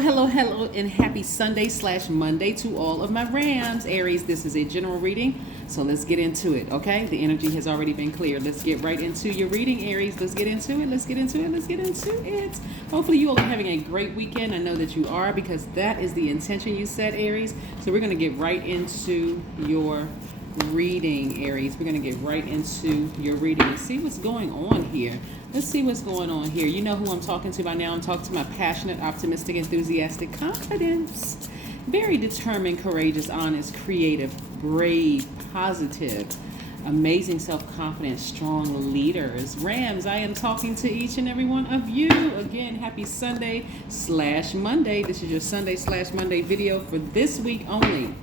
Hello, and happy Sunday / Monday to all of my Rams. Aries, this is a general reading, so let's get into it, okay? The energy has already been cleared. Let's get right into your reading, Aries. Let's get into it. Hopefully you all are having a great weekend. I know that you are, because that is the intention you set, Aries. So we're going to get right into your reading, Aries. We're going to get right into your reading and see what's going on here. Let's see what's going on here. You know who I'm talking to by now. I'm talking to my passionate, optimistic, enthusiastic, confidence, very determined, courageous, honest, creative, brave, positive, amazing, self-confident, strong leaders. Rams, I am talking to each and every one of you. Again, happy Sunday / Monday. This is your Sunday / Monday video for this week only.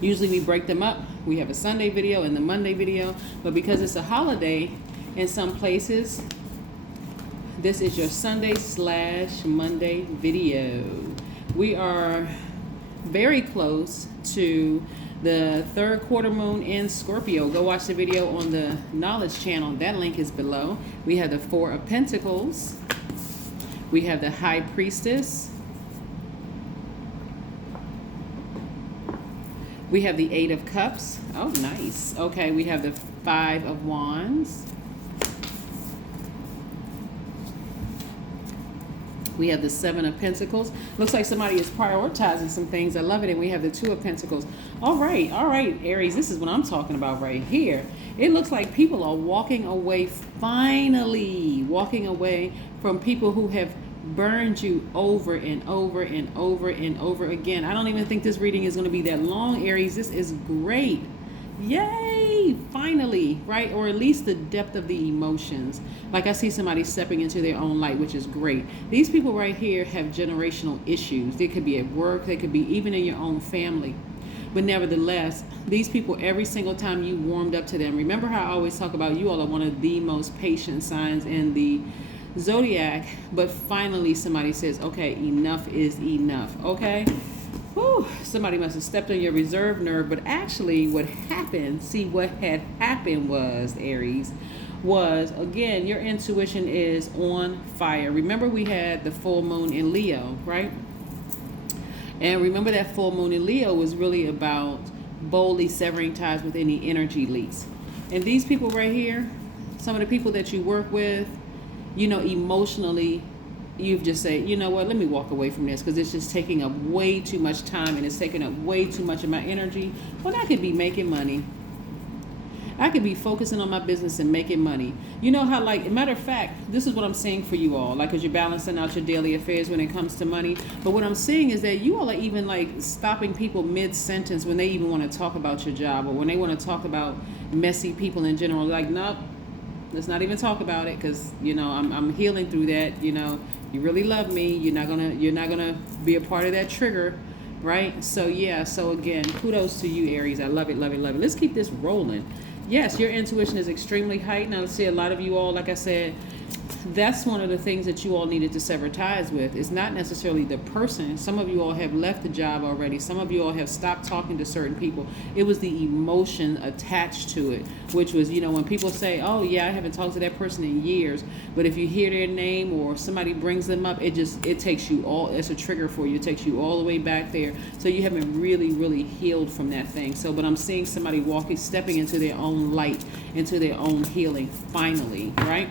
Usually we break them up. We have a Sunday video and the Monday video, but because it's a holiday in some places, this is your Sunday / Monday video. We are very close to the third quarter moon in Scorpio. Go watch the video on the Knowledge channel. That link is below. We have the Four of Pentacles. We have the High Priestess. We have the Eight of Cups. Oh, nice. Okay, we have the Five of Wands. We have the Seven of Pentacles. Looks like somebody is prioritizing some things. I love it. And we have the Two of Pentacles. All right, Aries, this is what I'm talking about right here. It looks like people are walking away, finally walking away from people who have burned you over and over and over and over again. I don't even think this reading is going to be that long, Aries. This is great. Yay, finally, right? Or at least the depth of the emotions. Like I see somebody stepping into their own light, which is great. These people right here have generational issues. They could be at work, they could be even in your own family. But nevertheless, these people, every single time you warmed up to them, remember how I always talk about you all are one of the most patient signs in the Zodiac, but finally somebody says, okay, enough is enough, okay? Whew, somebody must have stepped on your reserve nerve. But actually what happened, what had happened was, Aries, was, again, your intuition is on fire. Remember we had the full moon in Leo, right? And remember that full moon in Leo was really about boldly severing ties with any energy leaks. And these people right here, some of the people that you work with, you know, emotionally, you've just said, you know what, let me walk away from this because it's just taking up way too much time and it's taking up way too much of my energy. When I could be making money. I could be focusing on my business and making money. You know how, like, matter of fact, this is what I'm saying for you all, like, because you're balancing out your daily affairs when it comes to money. But what I'm saying is that you all are even, like, stopping people mid-sentence when they even want to talk about your job or when they want to talk about messy people in general. Like, nope, let's not even talk about it because, you know, I'm healing through that. You know, you really love me. You're not gonna be a part of that trigger, right? So yeah. So again, kudos to you, Aries. I love it. Let's keep this rolling. Yes, your intuition is extremely heightened. I see a lot of you all, like I said, that's one of the things that you all needed to sever ties with. It's not necessarily the person. Some of you all have left the job already. Some of you all have stopped talking to certain people. It was the emotion attached to it, which was, you know, when people say, oh yeah, I haven't talked to that person in years, but if you hear their name or somebody brings them up, it takes you all, it's a trigger for you. It takes you all the way back there. So you haven't really healed from that thing. So, but I'm seeing somebody stepping into their own light, into their own healing, finally, right?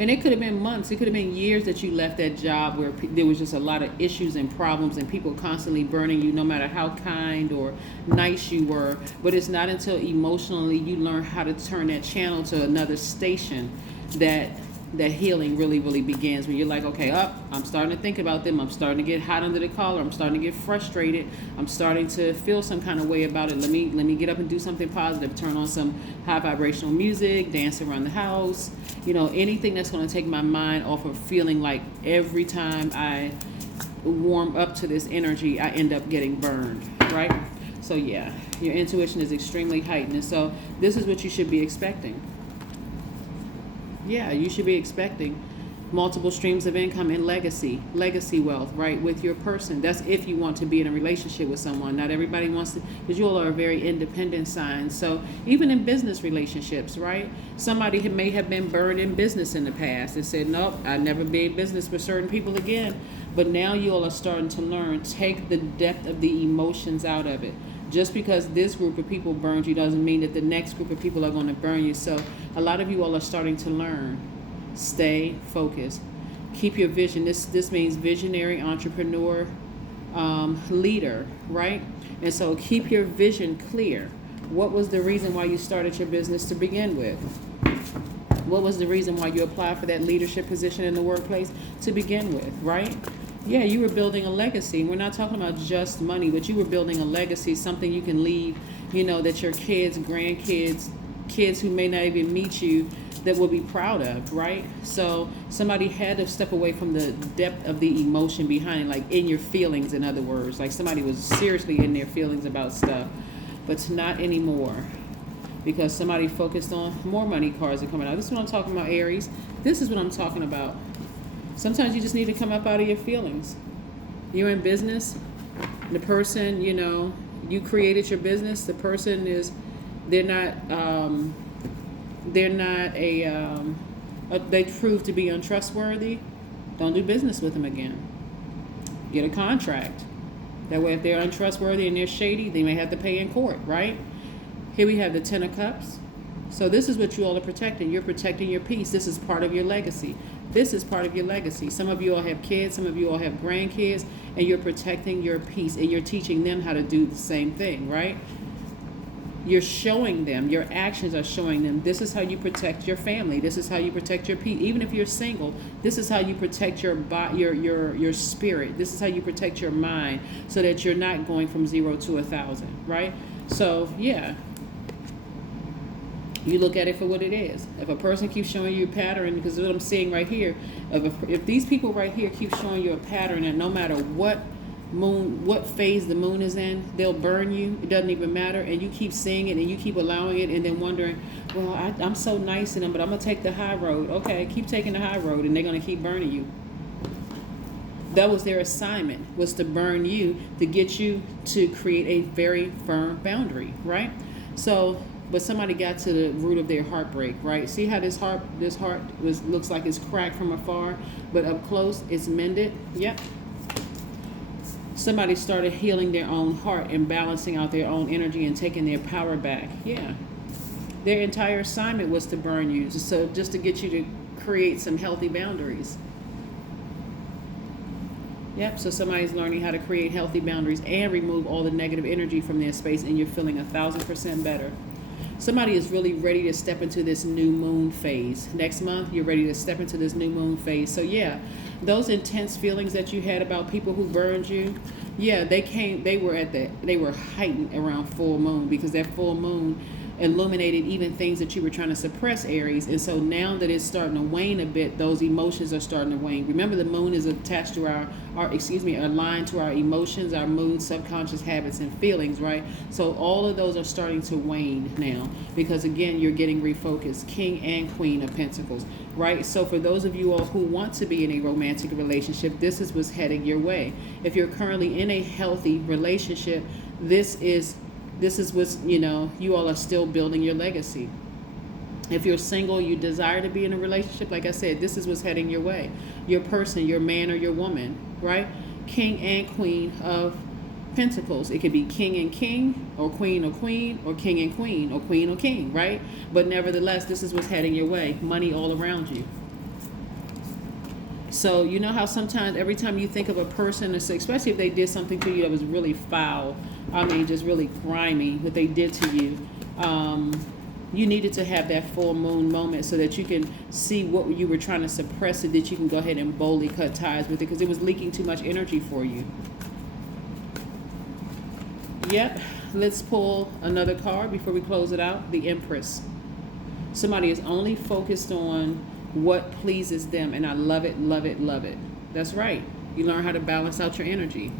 And it could have been months, it could have been years that you left that job where there was just a lot of issues and problems and people constantly burning you no matter how kind or nice you were. But it's not until emotionally you learn how to turn that channel to another station that healing really begins, when you're like, okay, I'm starting to think about them. I'm starting to get hot under the collar. I'm starting to get frustrated. I'm starting to feel some kind of way about it. Let me get up and do something positive. Turn on some high vibrational music, dance around the house, you know, anything that's going to take my mind off of feeling like every time I warm up to this energy, I end up getting burned, right? So yeah, your intuition is extremely heightened. And so this is what you should be expecting. Yeah, you should be expecting multiple streams of income and legacy wealth, right, with your person. That's if you want to be in a relationship with someone. Not everybody wants to, because you all are a very independent sign. So even in business relationships, right, somebody may have been burned in business in the past and said, nope, I'll never be in business with certain people again. But now you all are starting to learn, take the depth of the emotions out of it. Just because this group of people burned you doesn't mean that the next group of people are going to burn you. So a lot of you all are starting to learn. Stay focused. Keep your vision. This means visionary, entrepreneur, leader, right? And so keep your vision clear. What was the reason why you started your business to begin with? What was the reason why you applied for that leadership position in the workplace to begin with, right? Yeah, you were building a legacy. We're not talking about just money, but you were building a legacy, something you can leave, that your kids, grandkids, kids who may not even meet you, that will be proud of, right? So somebody had to step away from the depth of the emotion behind it, like in your feelings, in other words. Like somebody was seriously in their feelings about stuff, but not anymore, because somebody focused on more money cards are coming out. This is what I'm talking about, Aries. This is what I'm talking about. Sometimes you just need to come up out of your feelings. You're in business. The person, you created your business. The person they're not they prove to be untrustworthy. Don't do business with them again. Get a contract. That way, if they're untrustworthy and they're shady, they may have to pay in court, right? Here we have the Ten of Cups. So this is what you all are protecting. You're protecting your peace. This is part of your legacy. This is part of your legacy. Some of you all have kids. Some of you all have grandkids. And you're protecting your peace. And you're teaching them how to do the same thing, right? You're showing them, your actions are showing them, this is how you protect your family. This is how you protect your peace. Even if you're single, this is how you protect your spirit. This is how you protect your mind, so that you're not going from 0 to 1,000, right? So, yeah. You look at it for what it is. If a person keeps showing you a pattern, because what I'm seeing right here, if these people right here keep showing you a pattern, and no matter what phase the moon is in, they'll burn you. It doesn't even matter. And you keep seeing it and you keep allowing it, and then wondering, well, I'm so nice to them, but I'm going to take the high road. Okay, keep taking the high road, and they're going to keep burning you. That was their assignment, was to burn you, to get you to create a very firm boundary, right? So, but somebody got to the root of their heartbreak, right? See how this heart looks like it's cracked from afar, but up close it's mended. Yep. Somebody started healing their own heart and balancing out their own energy and taking their power back. Yeah. Their entire assignment was to burn you, so just to get you to create some healthy boundaries. Yep, so somebody's learning how to create healthy boundaries and remove all the negative energy from their space, and you're feeling 1,000% better. Somebody is really ready to step into this new moon phase. Next month, you're ready to step into this new moon phase. So yeah, those intense feelings that you had about people who burned you, yeah, they were heightened around full moon, because that full moon illuminated even things that you were trying to suppress, Aries. And so now that it's starting to wane a bit, those emotions are starting to wane. Remember, the moon is attached to aligned to our emotions, our moods, subconscious habits, and feelings, right? So all of those are starting to wane now, because again, you're getting refocused. King and Queen of Pentacles, right? So for those of you all who want to be in a romantic relationship, this is what's heading your way. If you're currently in a healthy relationship, this is what's, you all are still building your legacy. If you're single, you desire to be in a relationship, like I said, this is what's heading your way. Your person, your man or your woman, right? King and Queen of Pentacles. It could be king and king, or queen, or king and queen, or queen or king, right? But nevertheless, this is what's heading your way. Money all around you. So you know how sometimes every time you think of a person, especially if they did something to you that was really foul, just really grimy, what they did to you, you needed to have that full moon moment so that you can see what you were trying to suppress, so that you can go ahead and boldly cut ties with it, because it was leaking too much energy for you. Yep. Let's pull another card before we close it out. The Empress. Somebody is only focused on what pleases them, and I love it, love it, love it. That's right. You learn how to balance out your energy.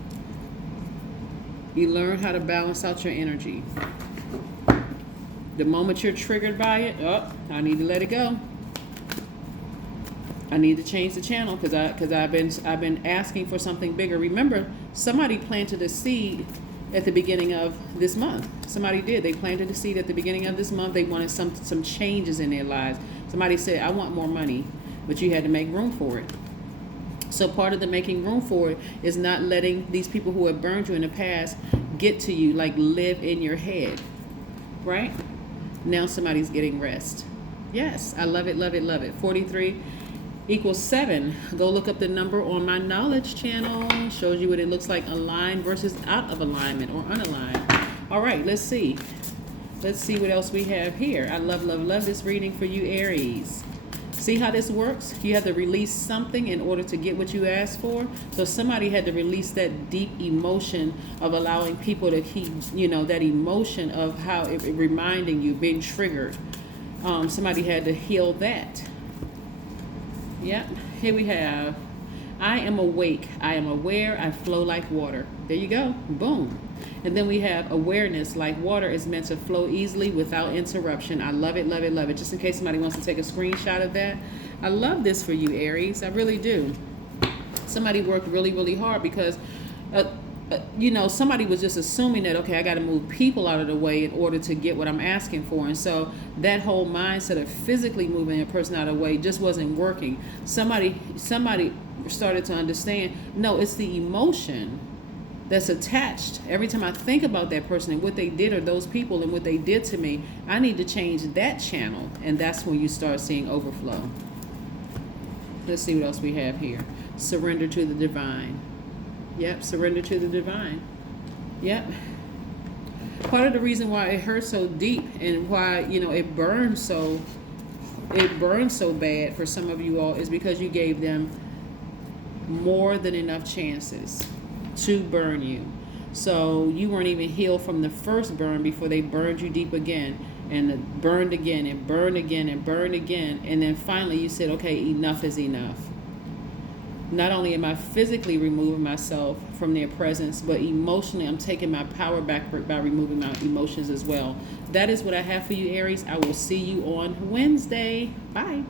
You learn how to balance out your energy. The moment you're triggered by it, I need to let it go. I need to change the channel because I've been asking for something bigger. Remember, somebody planted a seed at the beginning of this month. Somebody did. They planted a seed at the beginning of this month. They wanted some changes in their lives. Somebody said, I want more money, but you had to make room for it. So part of the making room for it is not letting these people who have burned you in the past get to you, like live in your head, right? Now somebody's getting rest. Yes, I love it, love it, love it. 43 equals 7. Go look up the number on my knowledge channel. Shows you what it looks like aligned versus out of alignment or unaligned. All right, let's see. Let's see what else we have here. I love, love, love this reading for you, Aries. See how this works? You have to release something in order to get what you asked for. So somebody had to release that deep emotion of allowing people to keep, that emotion of how it reminding you, being triggered. Somebody had to heal that. Yep, here we have, I am awake, I am aware, I flow like water. There you go, boom. And then we have awareness, like water is meant to flow easily without interruption. I love it, love it, love it. Just in case somebody wants to take a screenshot of that. I love this for you, Aries, I really do. Somebody worked really, really hard because somebody was just assuming that, okay, I got to move people out of the way in order to get what I'm asking for. And so that whole mindset of physically moving a person out of the way just wasn't working. Somebody started to understand, no, it's the emotion that's attached. Every time I think about that person and what they did, or those people and what they did to me, I need to change that channel. And that's when you start seeing overflow. Let's see what else we have here. Surrender to the divine. Yep, surrender to the divine. Yep. Part of the reason why it hurts so deep and why, it burns so bad for some of you all is because you gave them more than enough chances to burn you. So you weren't even healed from the first burn before they burned you deep again, and burned again and burned again and burned again. And then finally you said, okay, enough is enough. Not only am I physically removing myself from their presence, but emotionally I'm taking my power back by removing my emotions as well. That is what I have for you, Aries. I will see you on Wednesday. Bye.